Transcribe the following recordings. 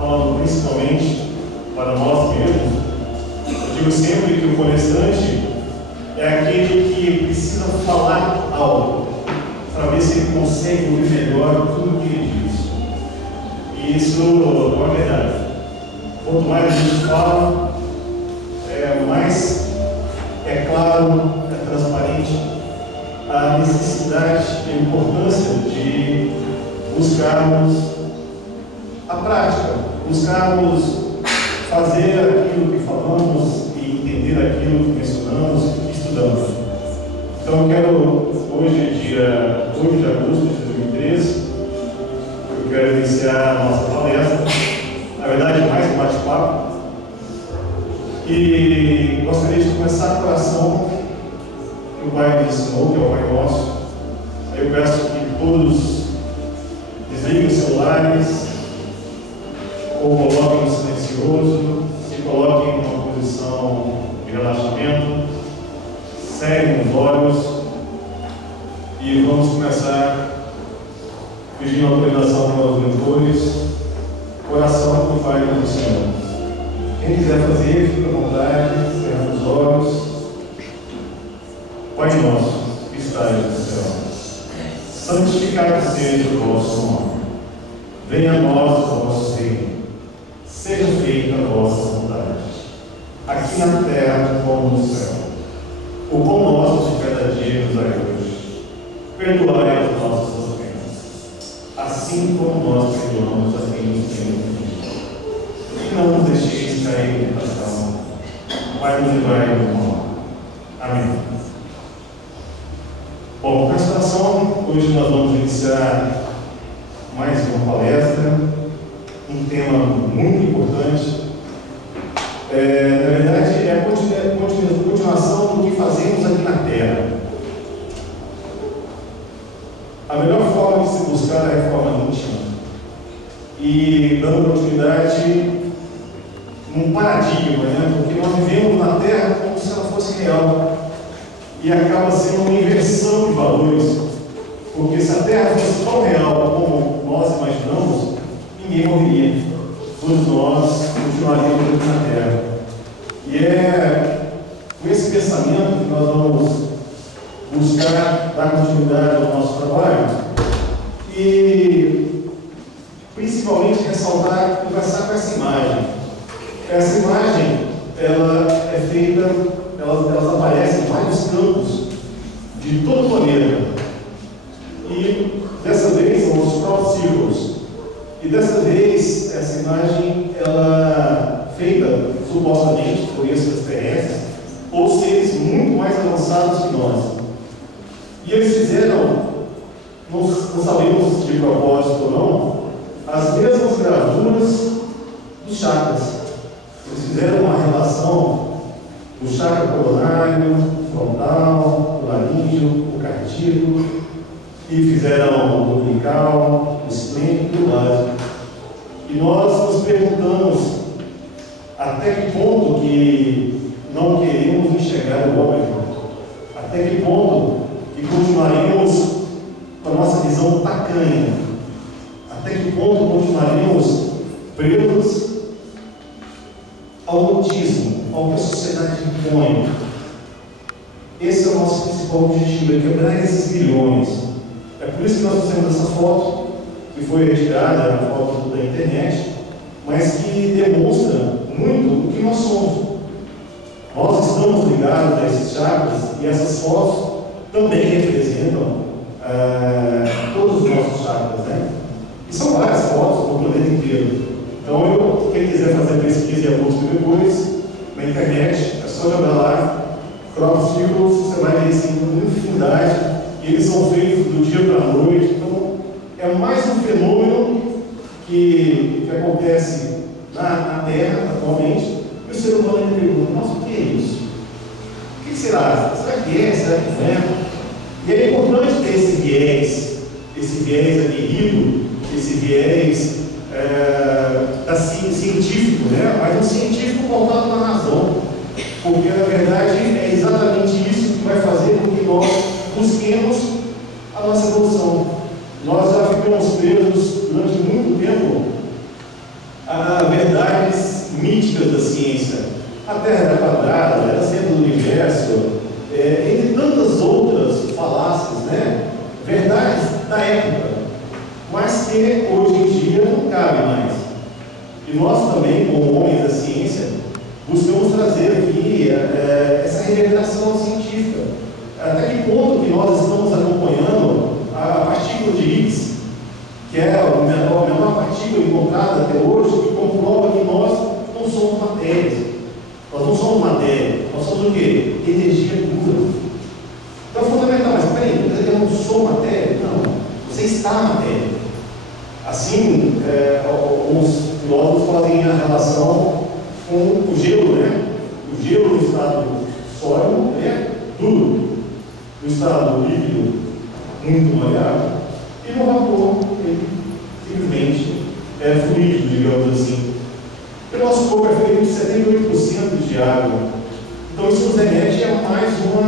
falando principalmente para nós mesmos, eu digo sempre que o palestrante é aquele que precisa falar algo para ver se ele consegue ouvir melhor tudo o que ele diz. E isso não é verdade. Quanto mais a gente fala, mais é claro, é transparente a necessidade e a importância de buscarmos a prática, buscarmos fazer aquilo que falamos e entender aquilo que mencionamos e que estudamos. Então eu quero, hoje, dia 8 de agosto de 2013, eu quero iniciar a nossa palestra, na verdade mais um bate-papo, e gostaria de começar com a oração que o Pai nos ensinou, que é o Pai Nosso. Aí eu peço que todos desliguem os celulares, ou coloquem no silencioso, se coloquem em uma posição de relaxamento, ceguem os olhos e vamos começar pedindo autorização para os mentores, oração com o Pai do Senhor. Quem quiser fazer, fique à vontade, cerra os olhos. Pai nosso, que estás no céu, santificado seja o vosso nome. Venha a nós o vosso reino. Seja feita a vossa vontade, aqui na terra como no céu. O pão nosso de cada dia nos dai hoje. Perdoai as nossas ofensas, assim como nós perdoamos a quem nos tem ofendido. E não nos deixeis cair em tentação, mas nos livrai do mal. Amém. Bom, com essa oração, hoje nós vamos iniciar mais uma palestra, um tema muito importante. Na verdade, é a continuação do que fazemos aqui na Terra. A melhor forma de se buscar é a reforma íntima, e dando continuidade num paradigma, né? Porque nós vivemos na Terra como se ela fosse real, e acaba sendo uma inversão de valores, porque se a Terra fosse tão real como nós imaginamos, ninguém morreria, todos nós continuaríamos aqui na Terra. E é com esse pensamento que nós vamos buscar dar continuidade ao nosso trabalho e principalmente ressaltar, conversar com essa imagem. Essa imagem, ela é feita, elas aparecem em vários campos de todo o planeta. E dessa vez são os próprios círculos. E dessa vez, essa imagem, ela feita supostamente por extraterrestres ou seres muito mais avançados que nós. E eles fizeram, não sabemos de propósito ou não, as mesmas gravuras dos chakras. Eles fizeram uma relação do chakra coronário, frontal, o laríngeo, o cardíaco, e fizeram o umbilical, o esplênico e o básico. E nós nos perguntamos até que ponto que não queremos enxergar o óbvio, até que ponto que continuaremos com a nossa visão tacanha, até que ponto continuaremos presos ao mutismo, ao que a sociedade impõe. Esse é o nosso principal objetivo, é quebrar esses milhões. É por isso que nós fizemos essa foto, que foi retirada, é uma foto da internet, mas que demonstra muito o que nós somos. Nós estamos ligados a esses chakras e essas fotos também representam todos os nossos chakras, né? E são várias fotos do planeta inteiro. Então, quem quiser fazer pesquisa e busca depois, na internet, é só jogar lá, Crop Circles, você vai ver assim, uma infinidade, e eles são feitos do dia para a noite. Então, é mais um fenômeno que acontece na Terra atualmente, e o ser humano pergunta: nossa, o que é isso? O que será? Será que é? Será que não é? E é importante ter esse viés aguerrido, esse viés científico, né? Mas um científico pautado na razão, porque na verdade é exatamente isso que vai fazer com que nós busquemos a nossa evolução. Nós já ficamos presos durante muito tempo a ciência. A Terra era quadrada, era centro do universo, entre tantas outras falácias, né? Verdades da época, mas que hoje em dia não cabe mais. E nós também, como homens da ciência, buscamos trazer aqui essa regeneração científica. Até que ponto que nós estamos acompanhando a partícula de Higgs, que é a menor partícula encontrada até hoje, que comprova que nós não somos matéria. Nós não somos matéria, nós somos o quê? Energia pura. Então é fundamental, mas peraí, eu não sou matéria? Não, você está matéria. Assim, alguns filósofos fazem a relação com o gelo, né? O gelo no estado sólido é duro, no estado líquido, muito molhado, e no vapor, ele simplesmente é fluido, digamos assim. O nosso corpo é feito de 78% de água. Então isso nos remete a mais uma.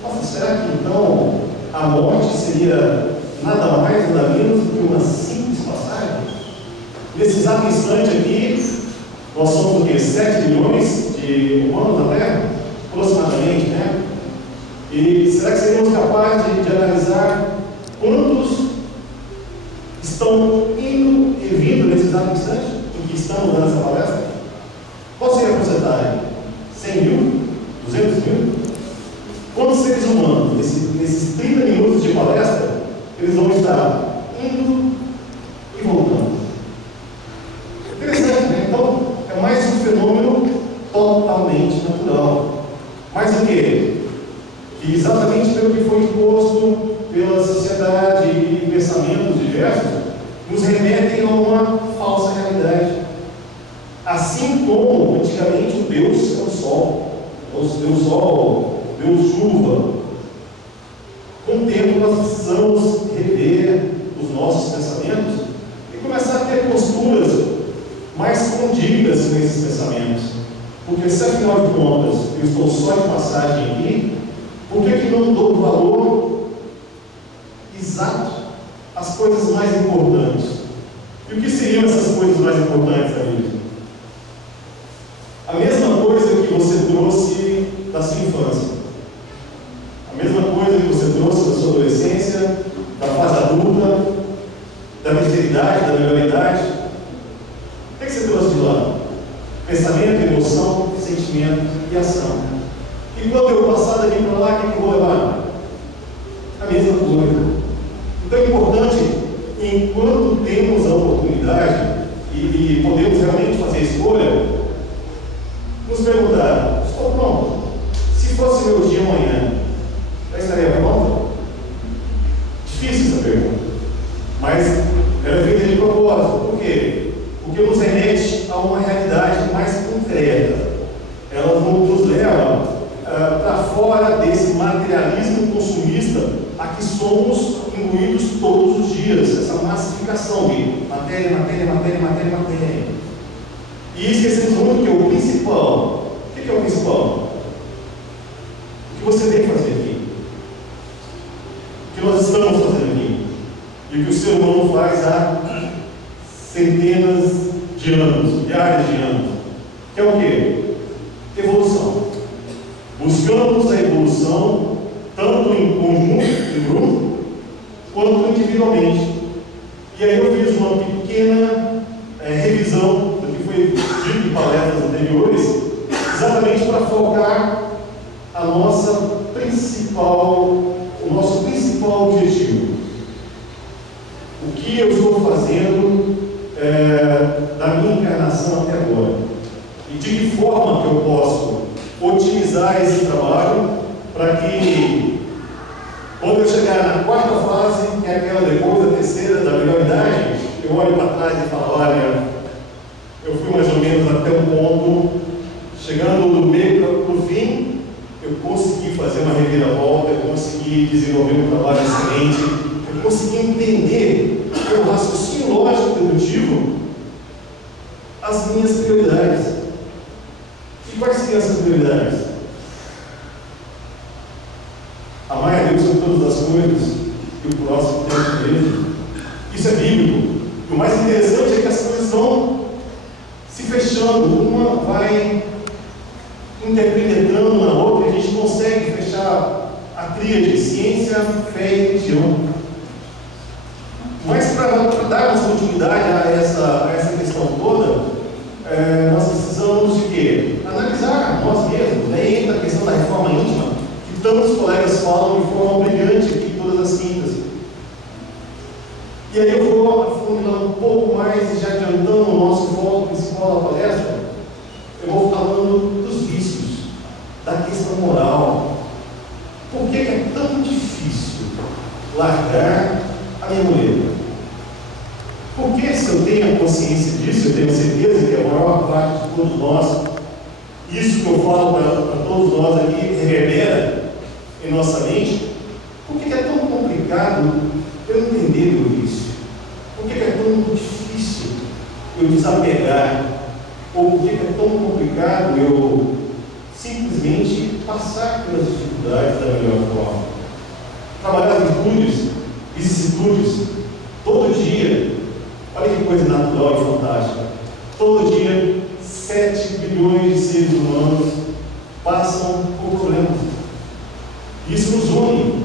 Nossa, será que então a morte seria nada mais, nada menos do que uma simples passagem? Nesse exato instante aqui, nós somos o quê? 7 milhões de humanos na Terra? Aproximadamente, né? E será que seríamos capazes de analisar quantos estão indo e vindo nesse exato instante em que estamos dando essa palestra? Qual seria a porcentagem? 100 mil? 200 mil? Quantos seres humanos, nesses 30 minutos de palestra, eles vão estar indo e voltando? Interessante, né? Então, é mais um fenômeno totalmente natural. Mas o quê? Que exatamente pelo que foi imposto pela sociedade e pensamentos diversos, nos remetem a uma falsa realidade. Assim como antigamente o Deus é o sol, Deus chuva. Com o tempo nós precisamos rever os nossos pensamentos e começar a ter posturas mais condignas nesses pensamentos. Porque se afinal de contas eu estou só de passagem aqui, por que não dou valor exato às coisas mais importantes? E o que seriam essas coisas mais importantes da vida? A mesma coisa que você trouxe da sua infância, a mesma coisa que você trouxe da sua adolescência, da fase adulta, da terceira-idade, da melhor-idade. O que você trouxe de lá? Pensamento, emoção, sentimento e ação. E quando eu passar daqui para lá, o que eu vou levar? A mesma coisa. Então é importante, enquanto temos a oportunidade e podemos realmente fazer escolha, nos perguntar: estou pronto? Se fosse meu dia amanhã, já estaria pronto? Difícil essa pergunta, mas ela é feita de propósito. Por quê? Porque nos remete a uma realidade mais concreta. Ela nos leva para fora desse materialismo consumista a que somos imbuídos todos os dias, essa massificação de matéria. E esquecemos muito que é o principal. O que é o principal? O que você tem que fazer aqui? O que nós estamos fazendo aqui? E o que o ser humano faz há centenas de anos, milhares de anos. Que é o quê? Evolução. Buscamos a evolução tanto em conjunto, em grupo, quanto individualmente. E aí eu fiz uma pequena revisão do que foi dito em palestras anteriores, exatamente para focar o nosso principal objetivo. O que eu estou fazendo da minha encarnação até agora? E de que forma que eu posso otimizar esse trabalho para que, quando eu chegar na quarta fase, que é aquela depois da terceira, da melhor-idade, eu olho para trás e falo: olha, eu fui mais ou menos até um ponto, chegando do meio para o fim, eu consegui fazer uma reviravolta, eu consegui desenvolver um trabalho excelente, eu consegui entender pelo raciocínio lógico e dedutivo as minhas prioridades. E quais seriam essas prioridades? Amar a Deus sobre todas as coisas e o próximo tempo dele. Isso é bíblico. E o mais interessante é que as coisas vão se fechando, uma vai nós precisamos de quê? Analisar nós mesmos. Daí entra a questão da reforma íntima, que tantos colegas falam de forma brilhante aqui todas as quintas. E aí eu vou afundilar um pouco mais, e já adiantando o nosso foco principal da palestra, eu vou falando dos vícios, da questão moral. Por que é tão difícil largar a minha mulher? Porque se eu tenho a consciência disso, eu tenho certeza que a maior parte de todos nós, isso que eu falo para todos nós aqui, reverbera em nossa mente. Por que é tão complicado eu entender meu vício? Por que é tão difícil eu desapegar? Ou por que é tão complicado eu simplesmente passar pelas dificuldades da melhor forma? Trabalhar virtudes, vicissitudes, todo dia. Olha que coisa natural e fantástica. Todo dia, 7 bilhões de seres humanos passam por problemas. Isso nos une,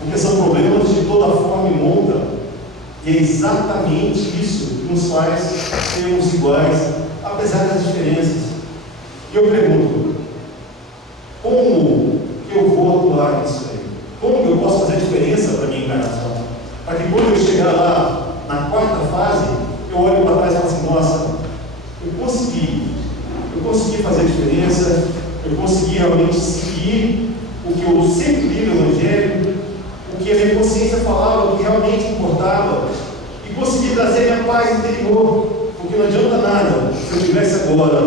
porque são problemas de toda forma e monta. E é exatamente isso que nos faz sermos iguais, apesar das diferenças. E eu pergunto, como que eu vou atuar nisso aí? Como que eu posso fazer diferença para a minha encarnação? Para que quando eu chegar lá, na quarta fase, eu olho para trás e falo assim, nossa, eu consegui fazer diferença, eu consegui realmente seguir o que eu sempre li no Evangelho, o que a minha consciência falava, o que realmente importava, e consegui trazer minha paz interior, porque não adianta nada se eu estivesse agora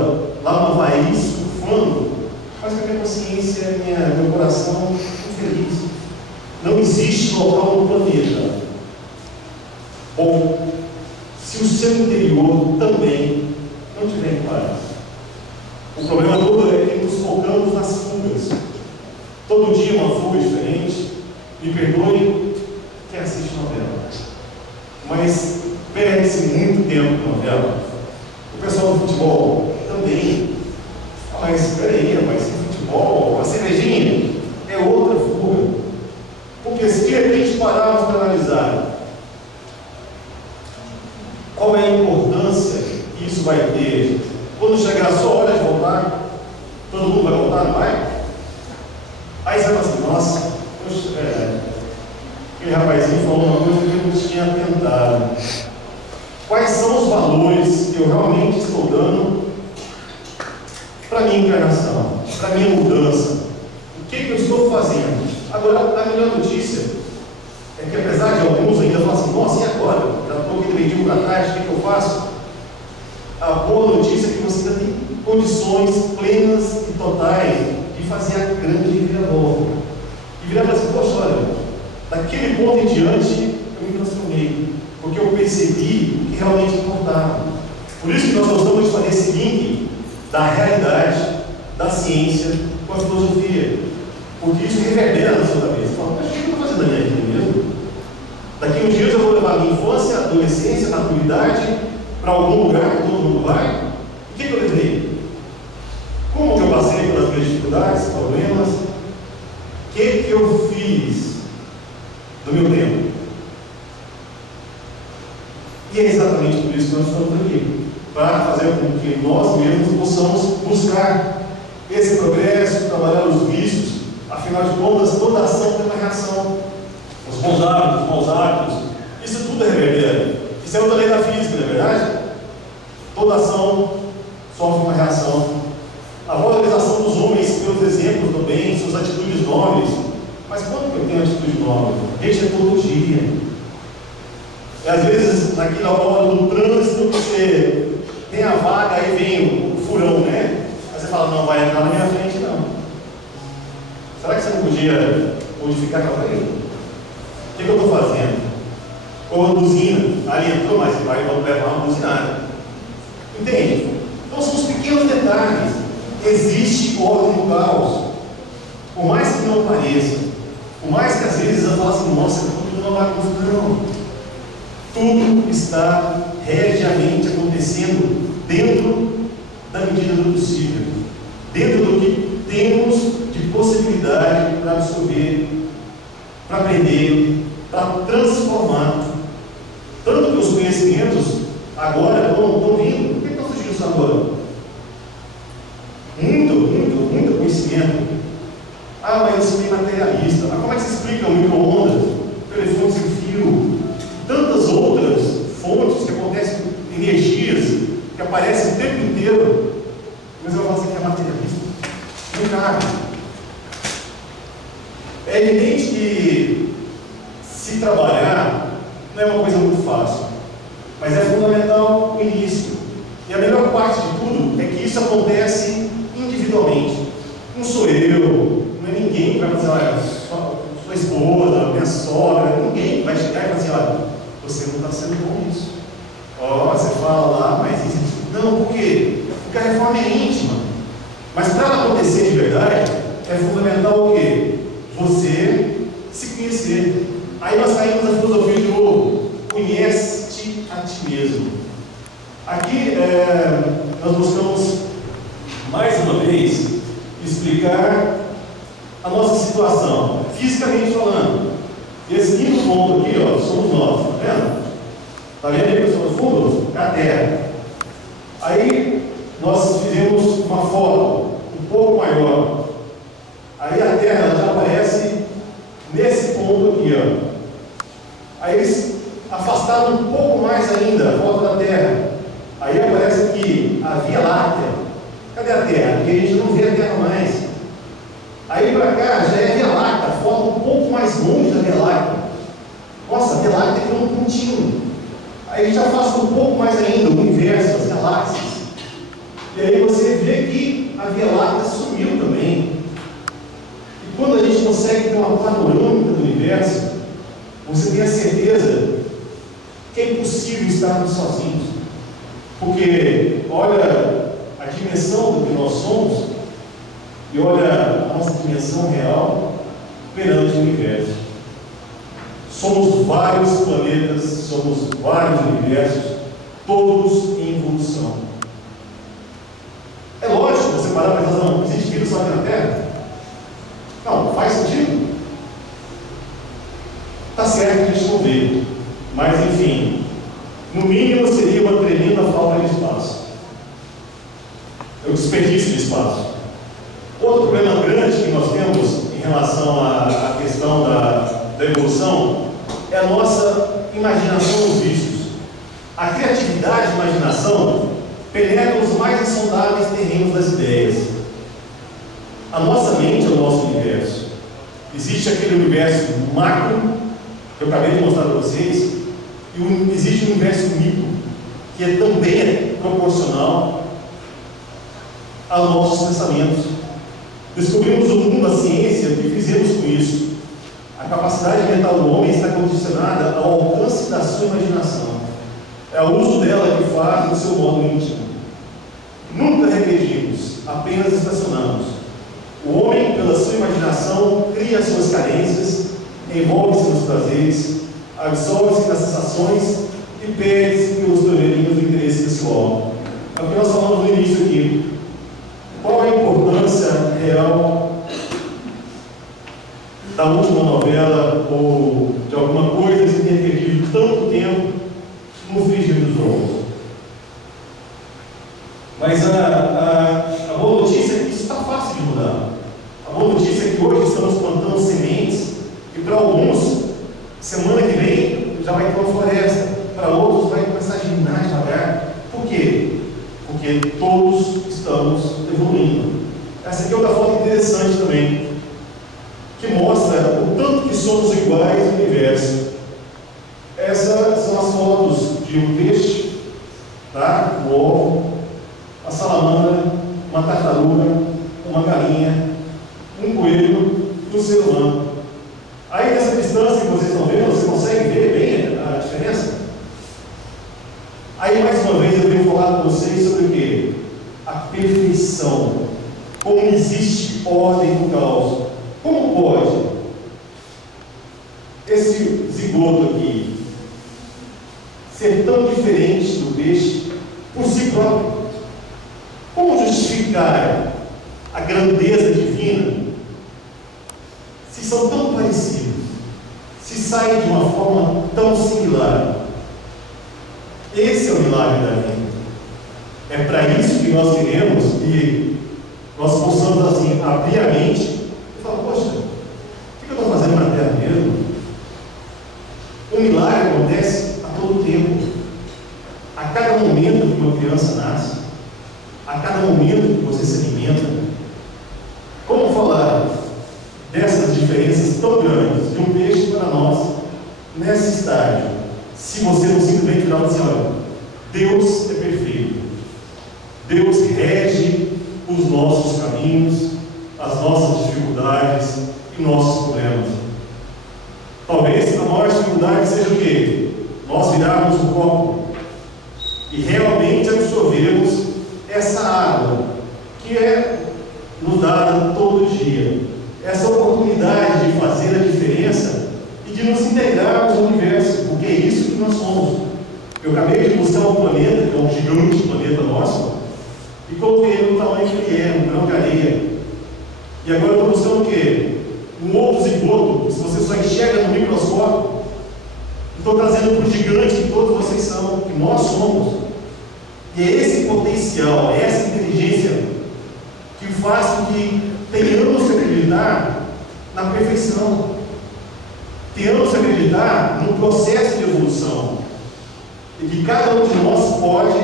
lá no Havaí, surfando, mas com a minha consciência, meu coração infeliz. Não existe local no planeta. Bom, se o seu interior também não tiver em paz, o problema todo é que nos focamos nas fugas. Todo dia uma fuga diferente. Me perdoe quem assiste novela, mas perde-se muito tempo com novela. O pessoal do futebol também. Mas peraí, mas o futebol, a cervejinha é outra fuga. Porque se de repente pararmos para analisar qual é a importância que isso vai ter, quando chegar a sua hora de voltar, todo mundo vai voltar, não vai? Aí você vai falar assim, nossa, aquele rapazinho falou uma coisa que eu não tinha tentado. Quais são os valores que eu realmente estou dando para a minha encarnação, para a minha mudança? O que eu estou fazendo? Agora, a melhor notícia é que, apesar de alguns ainda falam assim, nossa, e agora? Já estou aqui direitinho para trás, o que eu faço? A boa notícia é que você ainda tem condições plenas e totais de fazer a grande reviravolta. E virar assim, poxa, olha, daquele ponto em diante eu me transformei, porque eu percebi o que realmente importava. Por isso que nós gostamos de fazer esse link da realidade, da ciência com a filosofia, porque isso reverbera na sua cabeça. Fala, mas o que eu estou fazendo na minha vida mesmo? Daqui uns dias eu vou levar a minha infância, adolescência, maturidade para algum lugar que todo mundo vai. O que eu levei? Como que eu passei pelas minhas dificuldades, problemas? O que eu fiz no meu tempo? E é exatamente por isso que nós estamos aqui, para fazer com que nós mesmos possamos buscar esse progresso, trabalhar os vícios. Afinal de contas, toda ação tem uma reação. Os bons hábitos, os maus hábitos, isso tudo é reverbera. Isso é outra lei da física, não é verdade? Toda ação sofre uma reação. A valorização dos homens pelos exemplos do bem, suas atitudes nobres. Mas quando que eu tenho atitude nobre? Gente, é todo dia. E às vezes, naquela hora do trânsito, você tem a vaga, aí vem o furão, né? Aí você fala, não vai entrar na minha frente, não. Será que você não podia modificar aquela lei? O que eu estou fazendo? Ou a buzina, ali entrou, mas vai levar uma buzinada. Entende? Então são os pequenos detalhes. Existe ordem no caos. Por mais que não pareça, por mais que às vezes eu falo assim, nossa, tudo não vai acontecer, não. Tudo está regiamente acontecendo dentro da medida do possível, dentro do que temos de possibilidade para absorver, para aprender, para transformar. Tanto que os conhecimentos agora estão vindo. Por que estão surgindo isso agora? Ah, mas eu sou meio materialista. Mas como é que se explica o micro-ondas, telefone sem fio, tantas outras fontes que acontecem, energias que aparecem o tempo inteiro? Mas eu vou falar que é materialista. Não cabe. É evidente que se trabalhar não é uma coisa muito fácil, mas é fundamental o início. E a melhor parte de tudo é que isso acontece individualmente. Não sou eu, não é ninguém que vai fazer, olha, sua esposa, minha sogra, ninguém vai chegar e fazer, olha, você não está sendo bom nisso. Ó, você fala lá, mas isso. Não, por quê? Porque a reforma é íntima. Mas para ela acontecer de verdade, é fundamental o quê? Você se conhecer. Aí nós saímos da filosofia de novo. Conhece-te a ti mesmo. Aqui nós buscamos mais uma vez explicar a nossa situação, fisicamente falando. Esse quinto ponto aqui, ó, somos nós, tá vendo? Está vendo aí, pessoal, no fundo? É a Terra. Aí nós fizemos uma foto um pouco maior. Aí a Terra já aparece nesse ponto aqui, ó. Aí eles afastaram um pouco mais ainda a foto da Terra. Aí aparece aqui a Via Láctea. Cadê a Terra? Porque a gente não vê a Terra mais. Aí para cá já é Via Láctea, a foto um pouco mais longe da Via Láctea. Nossa, a Via Láctea tem um pontinho. Aí a gente afasta um pouco mais ainda o universo, as galáxias. E aí você vê que a Via Láctea sumiu também. E quando a gente consegue ter uma panorâmica do universo, você tem a certeza que é impossível estarmos sozinhos. Porque olha a dimensão do que nós somos e olha a nossa dimensão real perante o universo. Somos vários planetas, somos vários universos, todos em evolução. É lógico você parar para pensar, não, existe vida só aqui na Terra? Não, faz sentido. Está certo que a gente não vê, mas enfim, no mínimo seria uma tremenda falta de espaço. É o desperdício de espaço. Outro problema grande que nós temos em relação à questão da evolução é a nossa imaginação nos vícios. A criatividade e a imaginação penetram os mais insondáveis terrenos das ideias. A nossa mente é o nosso universo. Existe aquele universo macro, que eu acabei de mostrar para vocês, e existe o universo micro, que também é proporcional aos nossos pensamentos. Descobrimos o mundo, a ciência, o que fizemos com isso? A capacidade mental do homem está condicionada ao alcance da sua imaginação. É o uso dela que faz do seu modo íntimo. Nunca regredimos, apenas estacionamos. O homem, pela sua imaginação, cria suas carências, envolve-se nos prazeres, absorve-se nas sensações e perde-se pelos torneirinhos do interesse pessoal. É o que nós falamos no início aqui. Qual a importância real da última novela ou de alguma coisa que tenha perdido tanto tempo no frigir dos ovos? Mas a boa notícia é que isso está fácil de mudar. A boa notícia é que hoje estamos plantando sementes e para alguns, semana que vem já vai ter uma floresta, para outros vai começar a germinar devagar. Por quê? Porque todos estamos evoluindo. Essa aqui é outra foto interessante também, que mostra o tanto que somos iguais no universo. Essas são as fotos de um peixe, tá? Um ovo, uma salamandra, uma tartaruga, uma galinha, um coelho e um ser humano. Aí nessa distância que vocês estão vendo, você consegue ver bem a diferença? Aí mais uma vez eu venho falar com vocês sobre o quê? A perfeição. Como existe ordem no caos. Como pode esse zigoto aqui ser tão diferente do peixe por si próprio? Como justificar a grandeza divina se são tão parecidos? Se saem de uma forma tão similar? Esse é o milagre da vida. É para isso que nós queremos que nós possamos assim abrir a mente e falar, poxa, criança nasce, a cada momento que você se alimenta. Como falar dessas diferenças tão grandes de um peixe para nós nesse estágio, se você não simplesmente virar e dizer: olha, Deus é perfeito, Deus que rege os nossos caminhos, as nossas dificuldades e nossos problemas. Talvez a maior dificuldade seja o quê? Nós virarmos o copo e realmente absorvermos essa água que é nos dada todo dia, essa oportunidade de fazer a diferença e de nos integrarmos ao universo, porque é isso que nós somos. Eu acabei de buscar um planeta, que é um gigante planeta nosso, e coloquei ele no tamanho que ele é, um grão de areia. E agora eu estou buscando o quê? Um outro zigoto, que se você só enxerga no microscópio, estou trazendo para o gigante que todos vocês são, que nós somos. E é esse potencial, é essa inteligência que faz com que tenhamos que acreditar na perfeição, tenhamos que acreditar no processo de evolução, e que cada um de nós pode,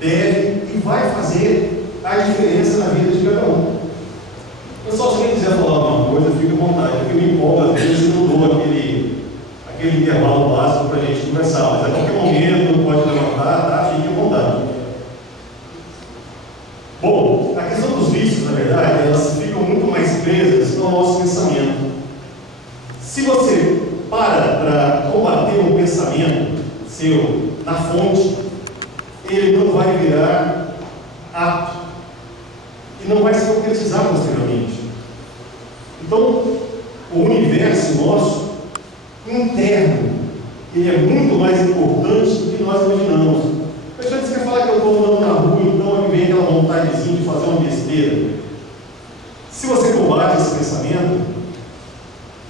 deve e vai fazer a diferença na vida de cada um. Pessoal, se alguém quiser falar alguma coisa, fique à vontade, porque me empolga às vezes e não dou aquele intervalo básico para a gente conversar, mas a qualquer momento pode levantar, tá? Fique à vontade. Bom, a questão dos vícios, na verdade, elas ficam muito mais presas no nosso pensamento. Se você para combater um pensamento seu na fonte, ele não vai virar apto e não vai se concretizar posteriormente. Então, o universo nosso interno, ele é muito mais importante do que nós imaginamos. A gente quer falar que eu estou andando na rua, então me vem aquela vontadezinha de fazer uma besteira. Se você combate esse pensamento,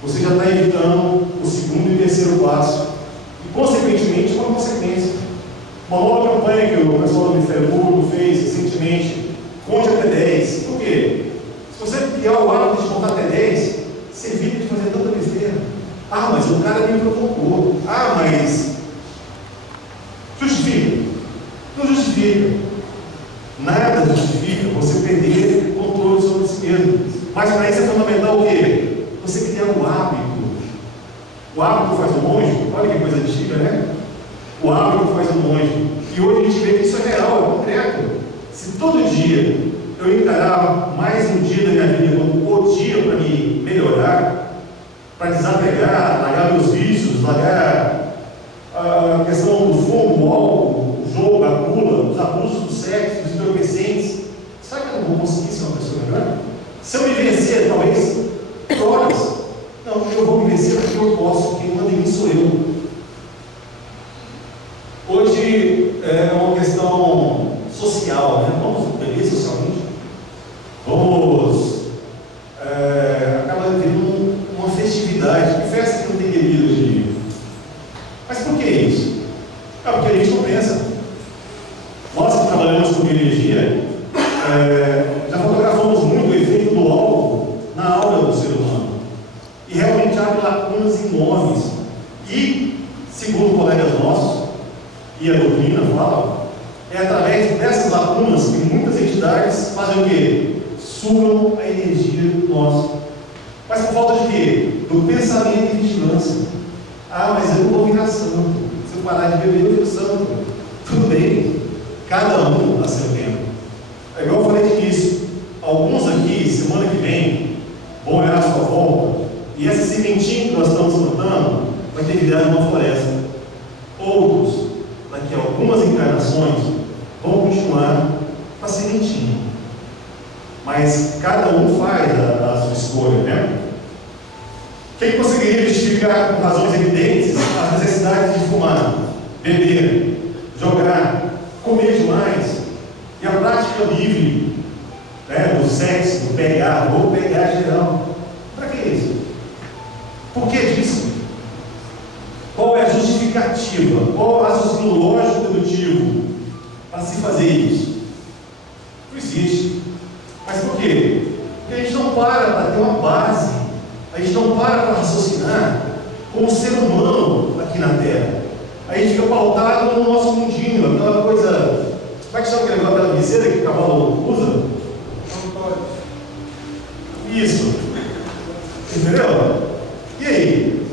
você já está evitando o segundo e terceiro passo, e consequentemente uma consequência. Uma nova campanha que o pessoal do Ministério Público fez recentemente: conte até 10. Por quê? Se você criar o hábito de contar até 10, você evita de fazer tanta besteira. Ah, mas o cara me provocou. Ah, mas justifica. Não justifica. Nada justifica você perder o controle sobre si mesmo. Mas para isso é fundamental o quê? Você criar um hábito. O hábito faz o monge. Olha que coisa antiga, né? O hábito faz o monge. E hoje a gente vê que isso é real, é concreto. Se todo dia eu encarar mais um dia da minha vida como o dia para me melhorar, para desapegar, largar meus vícios, largar a questão do fumo, o álcool, o jogo, a gula, os abusos do sexo, dos entorpecentes, será que eu não vou conseguir ser uma pessoa melhor? Se eu me vencer, talvez, horas, não, eu vou me vencer porque eu posso, quem manda em mim sou eu. Hoje é uma questão social, né? Vamos beber socialmente, vamos acaba tendo uma festividade. Que festa que não tem bebida hoje em dia? Mas por que isso? É porque a gente não pensa. Nós que trabalhamos com energia, já fotografamos muito o efeito do álcool na aura do ser humano, e realmente abre lacunas enormes. E, segundo colegas nossos, e a doutrina fala, é através dessas lacunas que muitas entidades fazem o quê? Sugam a energia nossa. Mas por falta de quê? Do pensamento e vigilância. Ah, mas eu não vou virar santo. Se eu parar de beber, eu viro santo. Tudo bem. Cada um a seu tempo. É igual eu falei de início. Alguns aqui, semana que vem, vão olhar a sua volta, e essa sementinha que nós estamos plantando vai ter virado uma floresta. Outros, daqui a algumas encarnações, vão continuar com a sementinha. Mas cada um faz a sua escolha, né? Quem conseguiria justificar com razões evidentes as necessidades de fumar, beber, jogar, comer demais e a prática livre, né, do sexo, do pegar, ou pegar geral? Para que isso? Por que disso? Qual é a justificativa? Qual é o raciocínio lógico dedutivo para se fazer isso? Não existe. Mas por quê? Porque a gente não para ter uma base, a gente não para raciocinar como ser humano aqui na Terra. A gente fica pautado no nosso mundinho, aquela coisa Como é que chama aquela viseira que o cavalo usa? Não pode. Isso. Entendeu? E aí?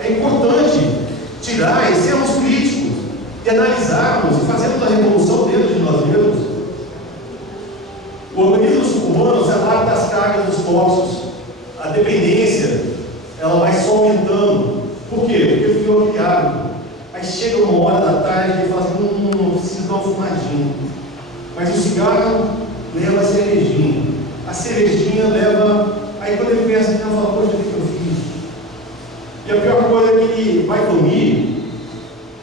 É importante tirar e sermos críticos e analisarmos e fazermos a revolução dentro de nós mesmos. O organismo humano se adapta às cargas dos tóxicos. A dependência, ela vai só aumentando. Por quê? Porque ficou criado. Aí chega uma hora da tarde e fala assim, preciso dar uma fumadinha. Mas o cigarro leva a cervejinha. A cervejinha leva... Aí quando ele pensa, ele fala, poxa, o que eu fiz? E a pior coisa é que ele vai dormir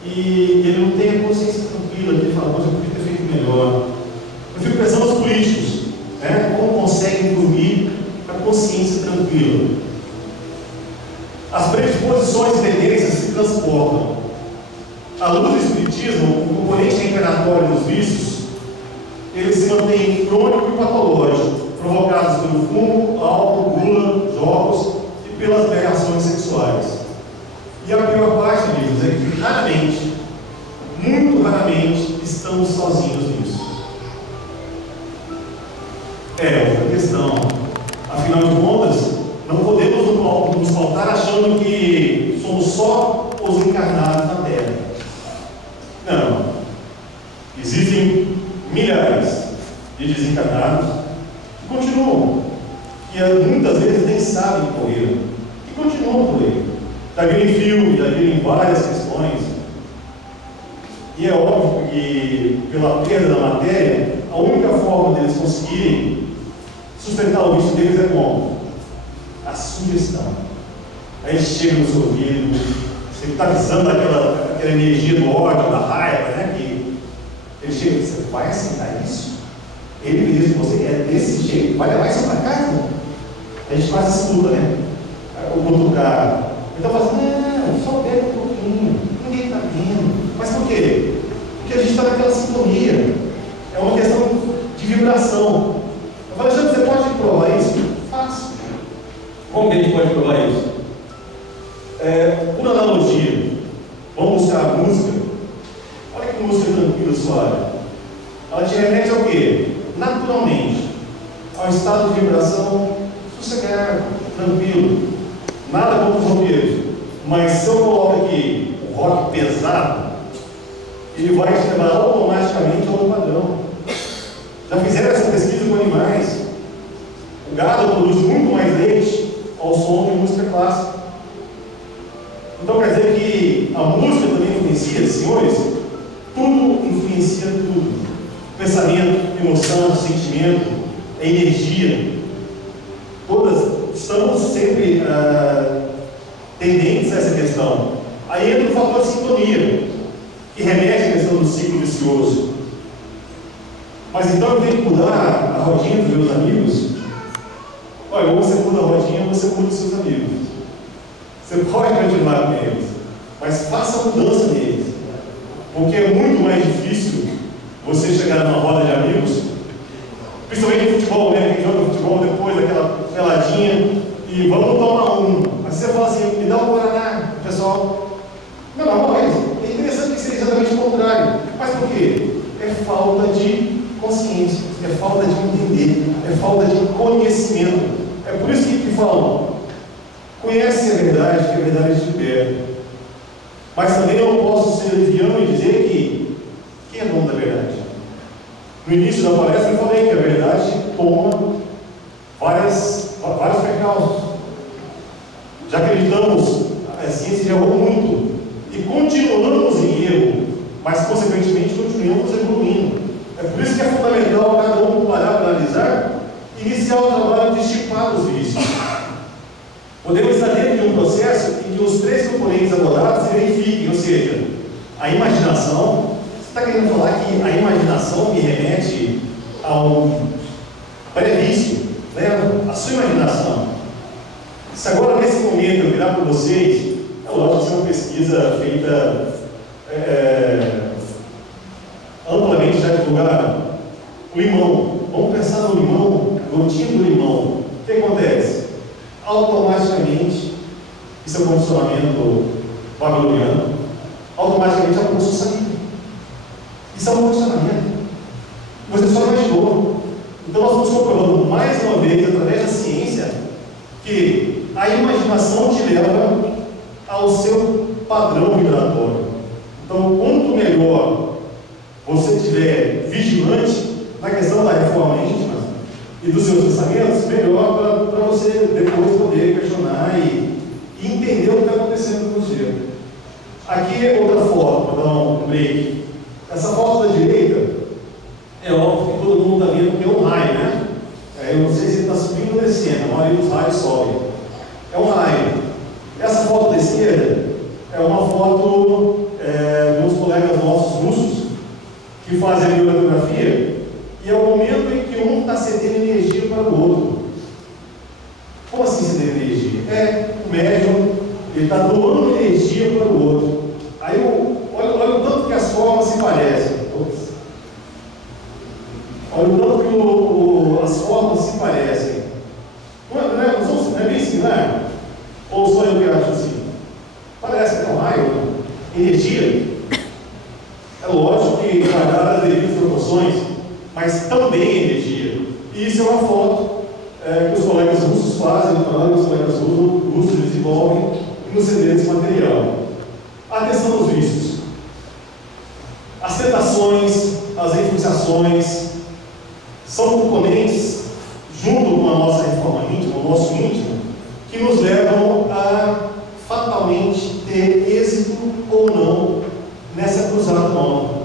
e ele não tem a consciência tranquila. Ele fala, poxa, eu podia ter feito melhor. Eu fico pensando nos políticos, né? Como conseguem dormir com a consciência tranquila. As predisposições e tendências se transportam. À luz do espiritismo, o componente reencarnatório dos vícios, ele se mantém crônico e patológico, provocados pelo fumo, álcool, gula, jogos e pelas reações sexuais. E a pior parte, amigos, é que raramente, muito raramente, estamos sozinhos nisso. É outra questão. Afinal de contas, não podemos nos faltar achando que somos só os encarnados na Terra. Não. Existem milhares de desencarnados que continuam. E muitas vezes nem sabem que morreram. E continuam por aí. Já viram em filme, já viram em várias questões. E é óbvio que, pela perda da matéria, a única forma deles conseguirem sustentar o vício deles é como? A sugestão. Aí chega no seu ouvido, você está visando aquela energia do ódio, da raiva, né? Que ele chega e diz, você vai aceitar isso? Ele diz, você é desse jeito, vai levar isso para casa? A gente quase escuta, né? O cutucar. Então fala assim, não, só bebe um pouquinho, ninguém está vendo. Mas por quê? Porque a gente está naquela sintonia. É uma questão de vibração. Eu falo, Alexandre, você pode provar isso? Faço. Como que a gente pode provar isso? Por analogia, vamos buscar a música. Olha que música tranquila, suave. Ela te remete ao quê? Naturalmente, ao estado de vibração sossegado, tranquilo. Nada contra os roqueiros. Mas se eu coloco aqui o rock pesado, ele vai te levar automaticamente ao padrão. Já fizeram essa pesquisa com animais. O gado produz muito mais leite ao som de música clássica. Então quer dizer que a música também influencia, senhores? Tudo influencia tudo. Pensamento, emoção, sentimento, energia. Todas estamos sempre tendentes a essa questão. Aí entra o fator de sintonia, que remete à questão do ciclo vicioso. Mas então eu tenho que mudar a rodinha dos meus amigos. Olha, ou você muda a rodinha, ou você muda os seus amigos. Você pode continuar com eles, mas faça a mudança neles. Porque é muito mais difícil você chegar numa roda de amigos, principalmente no futebol, né? Quem joga futebol depois daquela peladinha, e vamos tomar um. Mas você fala assim, me dá um Guaraná, pessoal. Não, mas é interessante que seja exatamente o contrário. Mas por quê? É falta de consciência, é falta de entender, é falta de conhecimento. É por isso que falam, conhece a verdade, que a verdade te liberta. Mas também eu não posso ser leviano e dizer que quem é dono da verdade? No início da palestra eu falei que a verdade toma vários percalços. Já acreditamos, a ciência já errou muito e continuamos em erro, mas consequentemente continuamos evoluindo. É por isso que é fundamental cada um parar para analisar e iniciar o trabalho de estipar os vícios. Podemos estar dentro de um processo em que os três componentes abordados se verifiquem, ou seja, a imaginação. Você está querendo falar que a imaginação me remete ao pré-vício, né? A sua imaginação. Se agora, nesse momento, eu virar para vocês, é lógico que isso é uma pesquisa feita amplamente já divulgada. O limão, vamos pensar no limão, gotinha do limão. O que acontece? Automaticamente, isso é um condicionamento babiloniano, automaticamente a bolsa saliva. Isso é um condicionamento. estimação te leva ao seu padrão vibratório. Então, quanto melhor você estiver vigilante na questão da reforma íntima e dos seus pensamentos, melhor para você depois poder questionar e entender o que está acontecendo com você. Aqui é outra foto, para dar um break. Essa foto da direita, é óbvio que todo mundo está vendo que é um raio, né? Eu não sei se ele está subindo ou descendo, a maioria dos raios sobe. É um raio. Essa foto da esquerda é uma foto de uns colegas nossos russos que fazem a bibliografia, e é o momento em que um está cedendo energia para o outro. Como assim cedendo energia? O médium, ele está doando energia para o outro. Aí olha o tanto que as formas se parecem. Olha o tanto que as formas se parecem. Não é bem assim, não é? Ou só eu que acho assim? Parece que é um raio, energia. É lógico que guardar as devidas proporções, mas também energia. E isso é uma foto que os colegas russos fazem, no trabalho que os colegas russos desenvolvem e nos ceder esse material. A questão dos vícios. As tentações, as influenciações são componentes, junto com a nossa reforma íntima, o nosso íntimo, que nos levam a fatalmente ter êxito ou não nessa cruzada nova.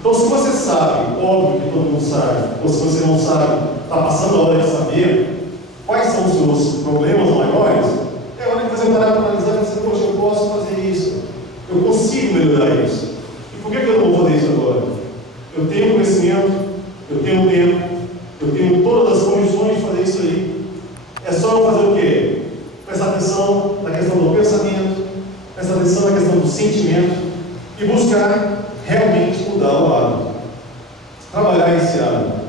Então, se você sabe, óbvio que todo mundo sabe, ou se você não sabe, está passando a hora de saber quais são os seus problemas maiores, é hora de você parar para analisar e dizer, poxa, eu posso fazer isso, eu consigo melhorar isso. E por que eu não vou fazer isso agora? Eu tenho conhecimento, eu tenho tempo, eu tenho todas as condições de fazer isso aí. É só eu fazer o quê? Prestar atenção na questão do pensamento, prestar atenção na questão do sentimento e buscar realmente mudar o hábito. Trabalhar esse hábito.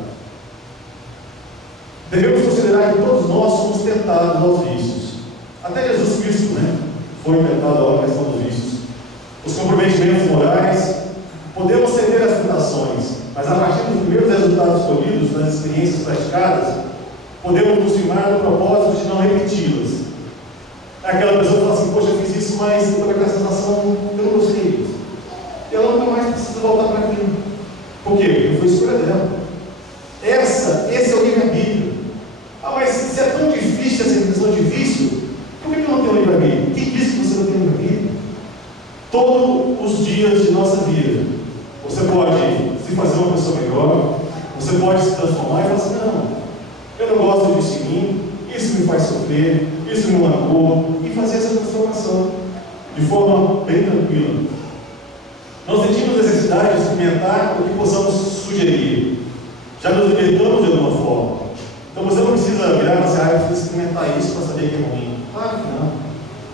Devemos considerar que todos nós somos tentados aos vícios. Até Jesus Cristo, foi tentado à questão dos vícios. Os comprometimentos morais, podemos ceder às tentações, mas a partir dos primeiros resultados colhidos, das experiências praticadas, podemos nos firmar no propósito de não repeti-las. Aquela pessoa fala assim, poxa, eu fiz isso, mas eu estou com a sensação que eu não gostei disso. E ela nunca mais precisa voltar para aquilo. Por quê? Porque foi escolha dela. Esse é o livre-arbítrio. Mas se é tão difícil essa questão de vício, por que eu não tenho livre-arbítrio? Quem disse que você não tem livre-arbítrio? Todos os dias de nossa vida, você pode se fazer uma pessoa melhor, você pode se transformar e falar assim, não, eu não gosto disso em mim, isso me faz sofrer, isso me magoa, e fazer essa transformação de forma bem tranquila. Nós sentimos necessidade de experimentar o que possamos sugerir. Já nos libertamos de alguma forma. Então você não precisa virar na área e experimentar isso para saber que é ruim. Claro que não.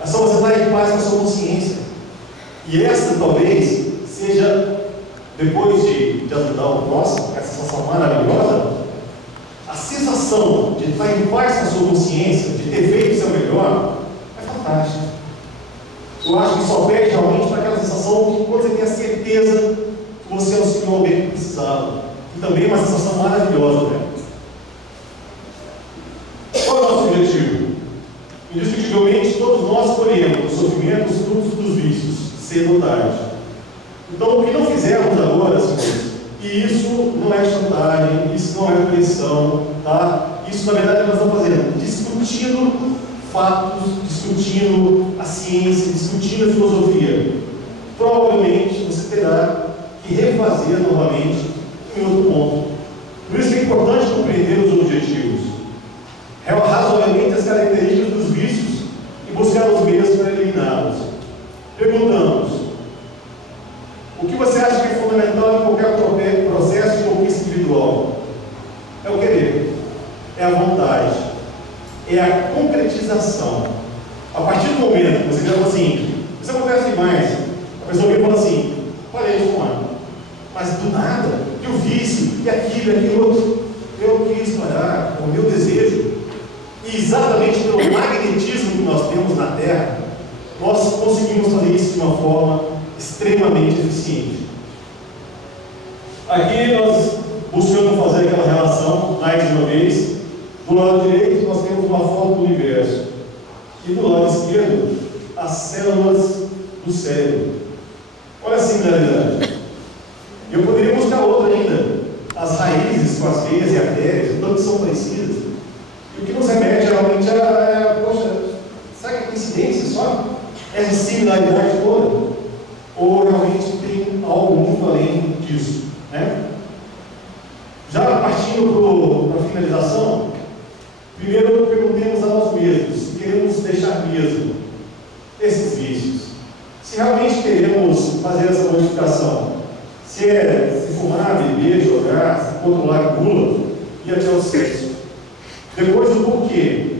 É só você estar em paz com a sua consciência. E essa talvez seja, depois de ajudar o próximo, essa sensação maravilhosa, a sensação de estar em paz com a sua consciência, de ter feito o seu melhor, é fantástica. Eu acho que só perde realmente para aquela sensação que quando você tem a certeza que você auxiliou alguém que precisava. E também uma sensação maravilhosa, Qual é o nosso objetivo? Indiscutivelmente, todos nós colhemos o sofrimento, os frutos dos vícios, cedo ou tarde. Então, o que não fizermos agora, senhores, e isso não é chantagem, isso não é pressão, tá? Isso, na verdade, nós estamos fazendo, discutindo fatos, discutindo a ciência, discutindo a filosofia. Provavelmente você terá que refazer novamente em outro ponto. Por isso é importante compreender os objetivos, razoavelmente as características dos vícios e buscar os meios para eliminá-los. Perguntamos: o que você acha que é fundamental em qualquer processo de conquista individual? É o querer, é a vontade, é a concretização. A partir do momento que você fala assim, isso acontece demais, a pessoa vem e fala assim, parei de fumar, mas do nada, e o vício, e aquilo, e aquilo outro, eu quis parar, o meu desejo, e exatamente pelo magnetismo que nós temos na Terra, nós conseguimos fazer isso de uma forma extremamente eficiente. Aqui nós buscamos fazer aquela relação, mais uma vez. Do lado direito nós temos uma foto do universo. e do lado esquerdo, as células do cérebro. Olha a similaridade. E eu poderia buscar outra ainda. As raízes com as veias e artérias, todas são parecidas. E o que nos remete realmente poxa, será que é coincidência só? Essa similaridade toda? Ou realmente tem algo muito além disso? Né? Já partindo para a finalização, primeiro perguntemos a nós mesmos se queremos deixar mesmo esses vícios. Se realmente queremos fazer essa modificação, se fumar, beber, jogar, se controlar gula e até o sexo. Depois o porquê.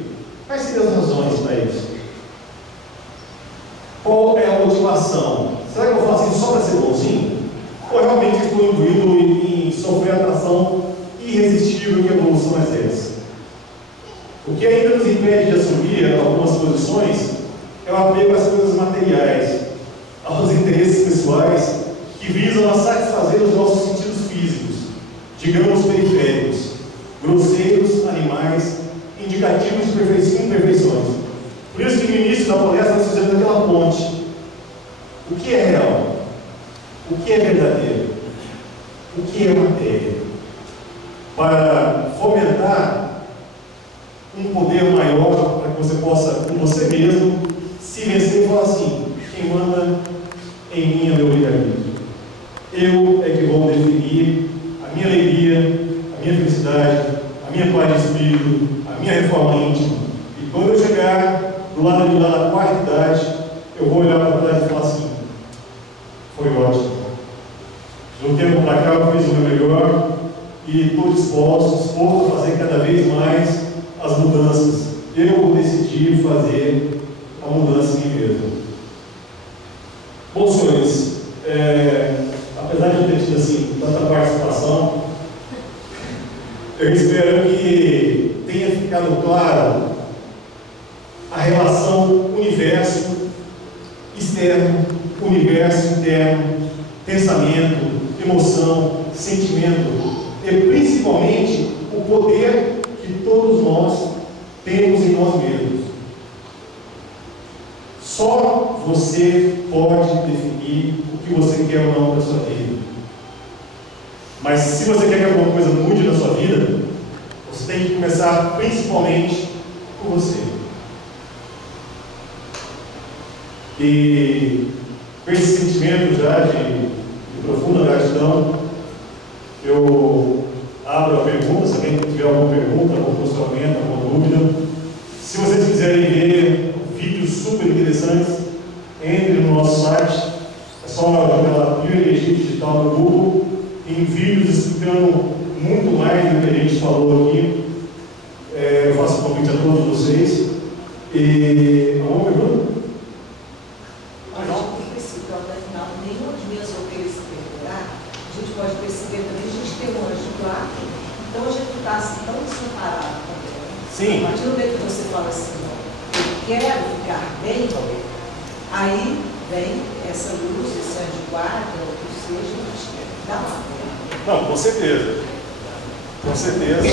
Quais seriam as razões para isso? Qual é a motivação? Será que eu faço isso só para ser bonzinho? Ou realmente estou imbuído em sofrer a atração irresistível que a evolução exerce? O que ainda nos impede de assumir algumas posições é o apego às coisas materiais, aos interesses pessoais que visam a satisfazer os nossos sentidos físicos, digamos periféricos, grosseiros, animais, indicativos de imperfeições. Por isso que no início da palestra nós fizemos aquela ponte. O que é real? O que é verdadeiro? O que é matéria? Para fomentar um poder maior, para que você possa, com você mesmo, se vencer e falar assim: quem manda em mim é meu livre-arbítrio. Eu é que vou definir a minha alegria, a minha felicidade, a minha paz de espírito, a minha reforma íntima. E quando eu chegar do lado de lá da quarta idade, eu vou olhar para trás e falar assim: foi ótimo. De um tempo para cá eu fiz o meu melhor e estou disposto a fazer cada vez mais as mudanças. Eu decidi fazer a mudança em mim mesmo. Bom, senhores, apesar de eu ter tido assim tanta participação, eu espero que tenha ficado claro a relação universo externo, universo interno, pensamento, emoção, sentimento e principalmente o poder que todos nós temos em nós mesmos. Só você pode definir o que você quer ou não para a sua vida. Mas se você quer que alguma coisa mude na sua vida, você tem que começar principalmente por você. E com esse sentimento já de profunda gratidão, eu abro a pergunta. Se alguém tiver alguma pergunta, algum questionamento, alguma dúvida. Se vocês quiserem ver vídeos super interessantes, entre no nosso site. É só jogar lá Bioenergia Digital no Google. Tem vídeos explicando muito mais do que a gente falou aqui. Eu faço um convite a todos vocês. E alguma pergunta? Nenhuma de minhas roupeiras se perderá. A gente pode perceber também, a gente tem um anjo lá, então a gente está assim, tão desamparado também. Sim. A partir do momento que você fala assim, eu quero ficar bem, aí vem essa luz, esse anjo guarda, ou que seja, dá lá. Não, com certeza. Com certeza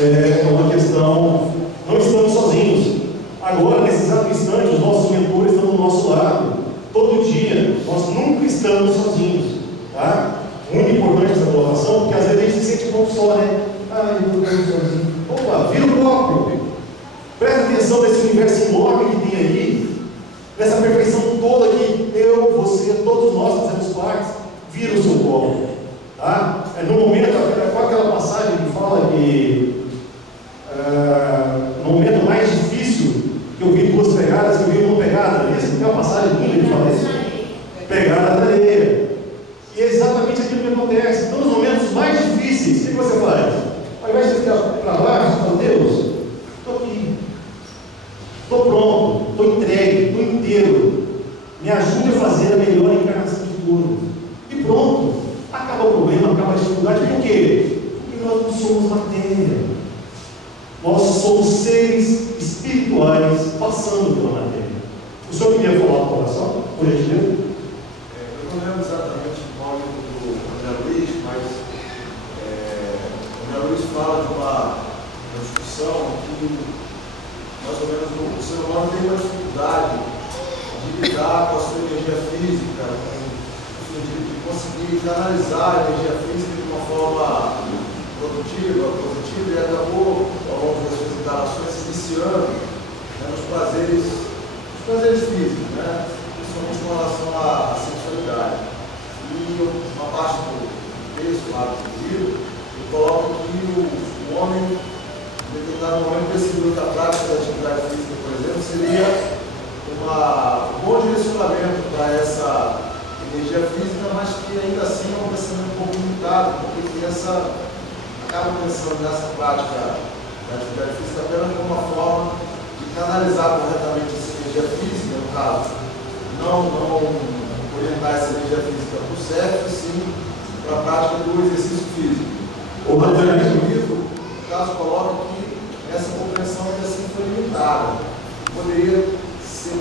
é uma questão. Não estamos sozinhos. Agora, nesse exato instante, os nossos mentores estão do nosso lado. Todo dia, nós nunca estamos sozinhos, tá? Muito importante essa colocação, porque às vezes a gente se sente um pouco só, né? Ah, eu estou sozinho. Opa, vira o copo. Presta atenção nesse universo enorme que tem aí, nessa perfeição toda que eu, você, todos nós fazemos parte. Vira o seu copo, tá? No momento, com aquela passagem que fala que no momento mais difícil que eu vi duas pegadas, que eu vi uma pegada, isso é uma passagem linda que fala isso. Pegada na areia. E é exatamente aquilo que acontece. Então, nos momentos mais difíceis, o que você faz? Ao invés de ficar para baixo, você fala: Deus, estou aqui, estou pronto, estou entregue, estou inteiro. Me ajude a fazer a melhor encarnação de tudo. E pronto, acaba o problema, acaba a dificuldade. Por quê? Porque nós não somos matéria. Nós somos seres espirituais passando pela matéria. O senhor queria falar uma oração? Por gentileza? Eu não lembro exatamente o nome do André Luiz, mas o André Luiz fala de uma discussão que mais ou menos, o ser humano tem uma dificuldade de lidar com a sua energia física, de conseguir canalizar a energia física de uma forma produtiva, positiva, e acabou, ao longo das suas interações, se viciando, né, nos prazeres físicos, né, principalmente com relação à sexualidade. E uma parte do texto lá do livro, ele coloca que o homem, em determinado momento, decidiu que a prática da atividade física, por exemplo, seria um bom direcionamento para essa energia física, mas que ainda assim é um pensamento um pouco limitado, porque acaba pensando nessa prática da atividade física apenas como uma forma de canalizar corretamente essa energia física, no caso, não orientar essa energia física para o sexo, e sim para a prática do exercício físico. O livro, no caso, coloca que essa compreensão ainda assim foi limitada. Poderia ser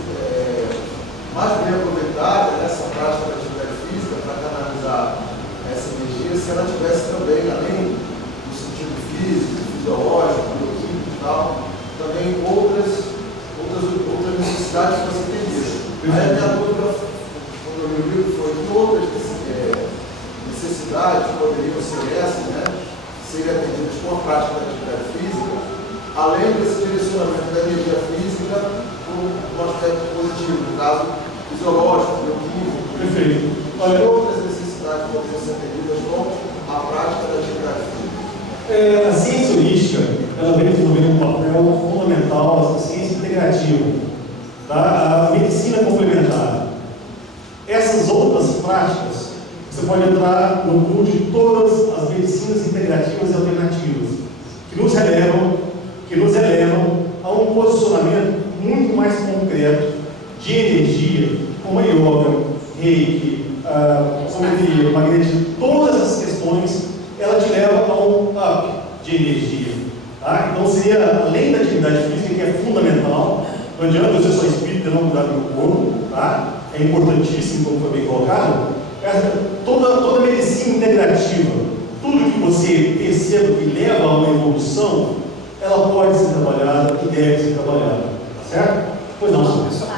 mais bem aproveitada essa prática da atividade física para canalizar essa energia se ela tivesse também, além do sentido físico, fisiológico, bioquímico e tal, também outras necessidades que você tem disso. Aí a minha dúvida, quando eu li o livro, foi que outras necessidades poderiam ser essas, né? Seriam atendidas com a prática da atividade física, além desse direcionamento da energia física com um aspecto positivo, no caso fisiológico, bioquímico. Perfeito. Olha, outras necessidades poderiam ser atendidas com a prática da atividade física. A ciência holística, ela vem desenvolvendo um papel fundamental, a ciência integrativa, tá? A medicina complementar. Essas outras práticas, você pode entrar no pool de todas as medicinas integrativas e alternativas, que nos elevam a um posicionamento muito mais concreto de energia, como a yoga, reiki, sometria, magnetismo, todas essas questões, ela te leva a um up de energia. Tá? Então seria, além da atividade física, que é fundamental, não adianta eu ser só espírita e não cuidar do meu corpo, tá? É importantíssimo, como foi bem colocado, toda a medicina integrativa, tudo que você perceba que leva a uma evolução, ela pode ser trabalhada e deve ser trabalhada, tá certo? Pois não, senhor.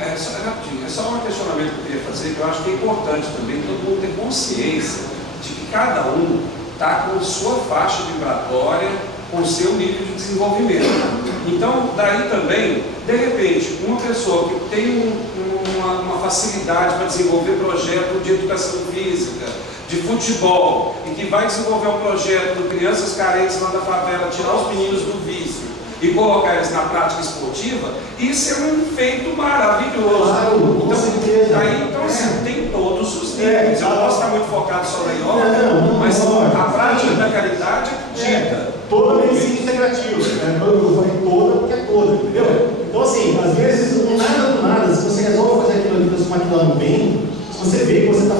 É só um questionamento que eu queria fazer, que eu acho que é importante também todo mundo ter consciência de que cada um está com sua faixa vibratória, com seu nível de desenvolvimento. Então, daí também, de repente, uma pessoa que tem uma facilidade para desenvolver projeto de educação física, de futebol, e que vai desenvolver um projeto de crianças carentes lá da favela, tirar os meninos do vício e colocar eles na prática esportiva, isso é um feito maravilhoso. Claro, com certeza. Então, assim, tem todos os níveis. Eu não posso estar muito focado só na yoga, mas a prática da caridade é dita. Toda medicina integrativa, né? Eu falei toda porque é toda, entendeu? Então, assim, às vezes, do nada, se você resolve fazer aquilo ali, transformar aquilo lá no bem, se você vê que você está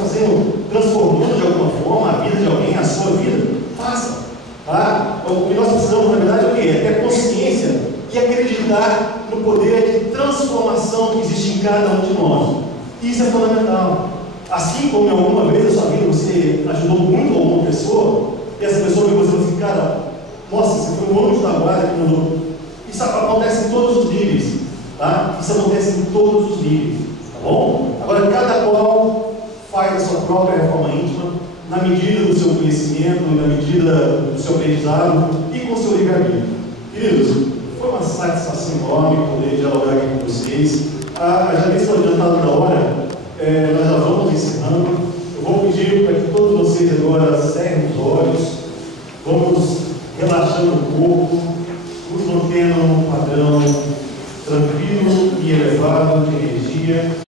transformando de alguma forma a vida de alguém, a sua vida, faça. Tá? O que nós precisamos, na verdade, é o quê? É ter consciência e acreditar no poder de transformação que existe em cada um de nós. Isso é fundamental. Assim como em alguma vez na sua vida você ajudou muito alguma pessoa, e essa pessoa viu você e falou assim, cara, nossa, você foi um anjo da guarda que mudou. Isso acontece em todos os níveis, tá? Isso acontece em todos os níveis, tá bom? Agora, cada qual faz a sua própria reforma íntima, na medida do seu conhecimento, na medida do seu aprendizado e com o seu livre-arbítrio. Queridos, foi uma satisfação enorme poder dialogar aqui com vocês. Já nesse